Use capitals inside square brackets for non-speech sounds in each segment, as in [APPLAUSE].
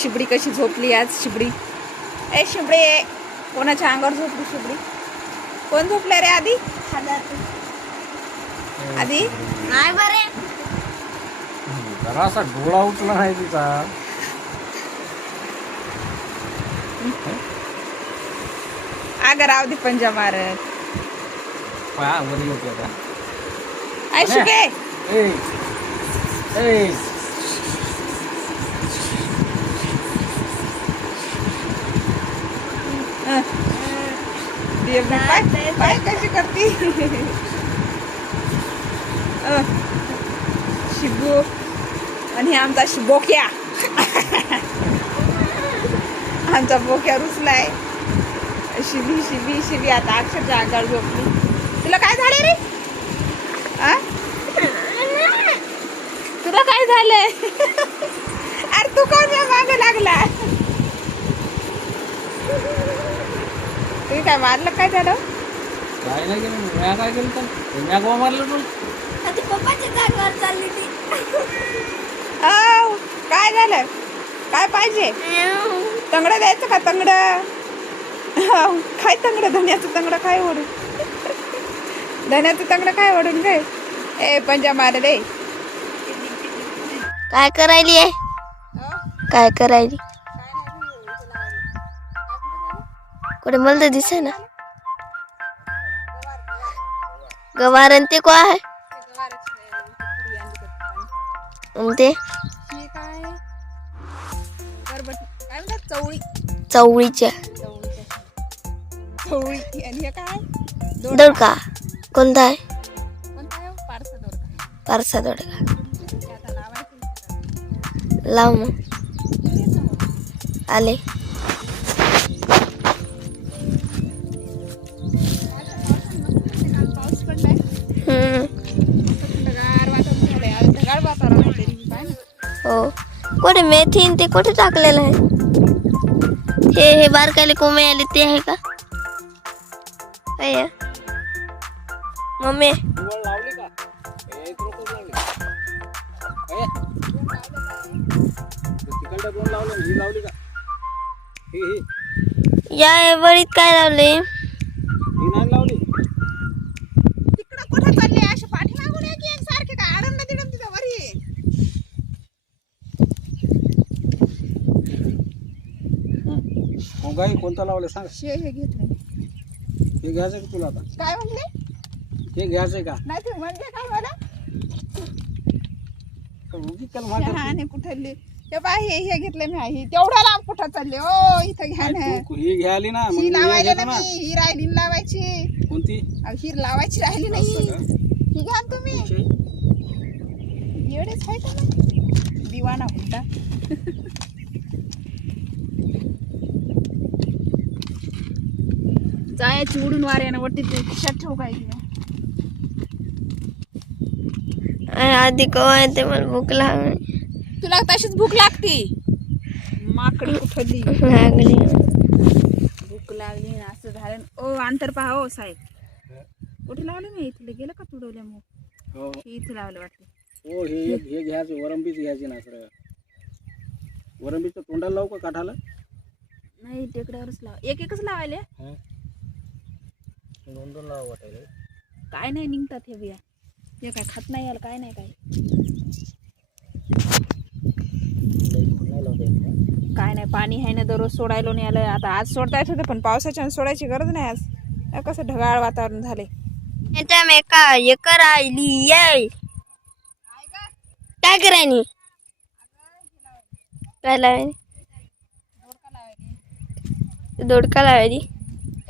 शिबडी कशी झोपली आज शिबडी? ए शिबडे कोणाच्या अंगावर झोपली शिबडी? कोण झोपलं रे आधी? आधी? नाही बरे. जरासा डोळा उठला नाही तिचा. अगं राव दे पंजा मारत पाया वर येते आता. आय शुके ए ए करती ना पाय पाय कशी करती? शिबू आणि आमचा शिबोक्या. आमचा बोक्या रुसलाय. शिबी शिबी शिबी आता अक्षरशः आकार झोपली. तुला काय झालं रे? आ? तुला काय झालंय? अरे तू कोण माग लागला? तुम्ही काय मारलं काय झालं? काय नाही केलं म्या काय केलं तर? म्या गोवा मारलं तुला? आता पप्पाच्या जागेवर चालली ती. आव, काय झालं? काय पाहिजे? तंगड द्यायचं का तंगड? आव, काय तंगड? धन्याचं तंगड काय ओढून? धन्याचं तंगड काय ओढून काय ए पंजा मार रे. काय करायली आहे? काय करायली? कुठे मला तर दिसे ना गवारण ते को आहे? आणि ते? हे काय काय म्हणतात चवळी चवळीच्या. चवळी आणि हे काय दोडका. कोणता आहे? कोणता आहे पारसा दोडका. पारसा दोडका ते आता लावायचं लाव मग. आले. कुठे मेथी ते कुठे टाकलेलं आहे हे। हे बारकाले कोमे आले ते आहे का? काय आहे? मम्मी निवड लावली का ए गाई कोणता लावले सांग. शे हे घेतलं हे घ्यायचं का तुला आता? काय म्हणले? हे घ्यायचंय का? नाही ते म्हणजे काय मला उगी त्याला मागे आणि कुठं ले ते बाय हे हे घेतलं मी तेवढा लांब कुठं चालले? ओ इथं घ्या ना. ही घ्यायली ना मग ही लावायला घेतो ना. ना मी ही राहिली ना लावायची. कोणती? अहो, ही लावायची राहिली नाही. असं का? ही घ्या ना तुम्ही. कोणची? एवढेच आहे का दिवाना हुंडा [LAUGHS] जायची उडून वाऱ्यानं वरती ते खिशात ठेवू काय आधी कवा येते मला भूक लागली. तुला तशीच भूक लागते. माकडी कुठली लागली. भूक लागली ना असं झालं. ना. ओ अंतर पहा ओ साहेब. कुठे लावलं मी? इथले गेलं का तुडवल्या मग? हो. इथे लावलं वाटतं. हो हे एक हे घ्यायचं वरंबीच घ्यायची ना सर वरंबीचं तोंडाला लावू का काठाला? नाही टेकड्यावरच लाव. एक एकच लावायले? दोन दोन लावा वाटायला. काय नाही निघतात हे बिया. हे काय खात नाही याला काय नाही काय. काय नाही पाणी आहे ना दररोज सोडायला नाही आलं आता आज सोडता येत होतं पण पावसाच्या सोडायची गरज नाही आज. कसं ढगाळ वातावरण झाले. काय करायनी काय लावायनी दोडका हे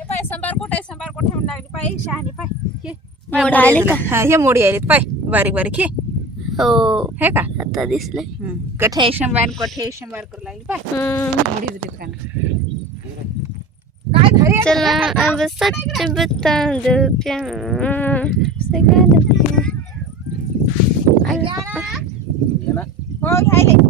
पाय संभार संभार कोट ठेवून लागली? पाय शहाणी पाय. हे पाय मोड मोडी आले आली. हा हे मोडी आलीत पाय बारीक बारीक हे हो. हे का? आता दिसले कठे शंभार कठे शंभार करू लागली. पाय. हम्म. मोडी जुटीत का काय घरी आहे? चला अब सच बता दो प्यार से गाना प्यार. घे ना? हो घ्यायले.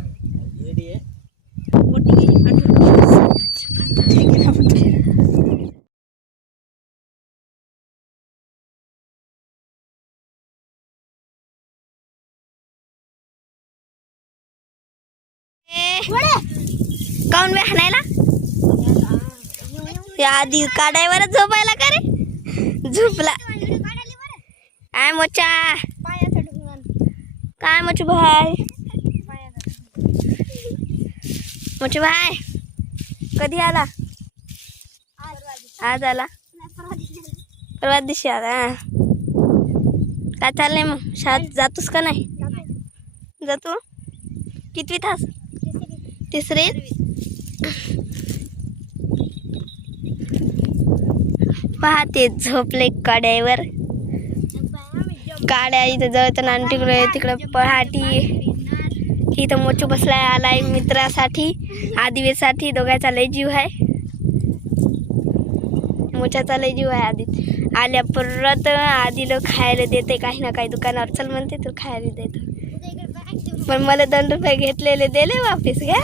काऊन बे हाणायला आधी काढायवर झोपायला का रे? झोपला. काय मोचा काय मोचू भाई? मोचू भाई कधी आला? आज आला. परवा दिवशी आला. काय चाललंय मग? शाळेत जातोस का नाही? जातो. कितवी तास तिसरे? पाहते झोपले काड्यावर. काड्या इथं जळतं आणि तिकडे तिकडं पहाटी. इथं मोठू बसलाय आलाय मित्रासाठी आदिवेसाठी. दोघांचा लय जीव आहे. मोठ्याचा लय जीव आहे आधी आल्या परत आधीला खायला देते काही ना काही दुकानावर. चल म्हणते तर खायला देतो. पण मला दोन रुपये घेतलेले दिले वापिस घ्या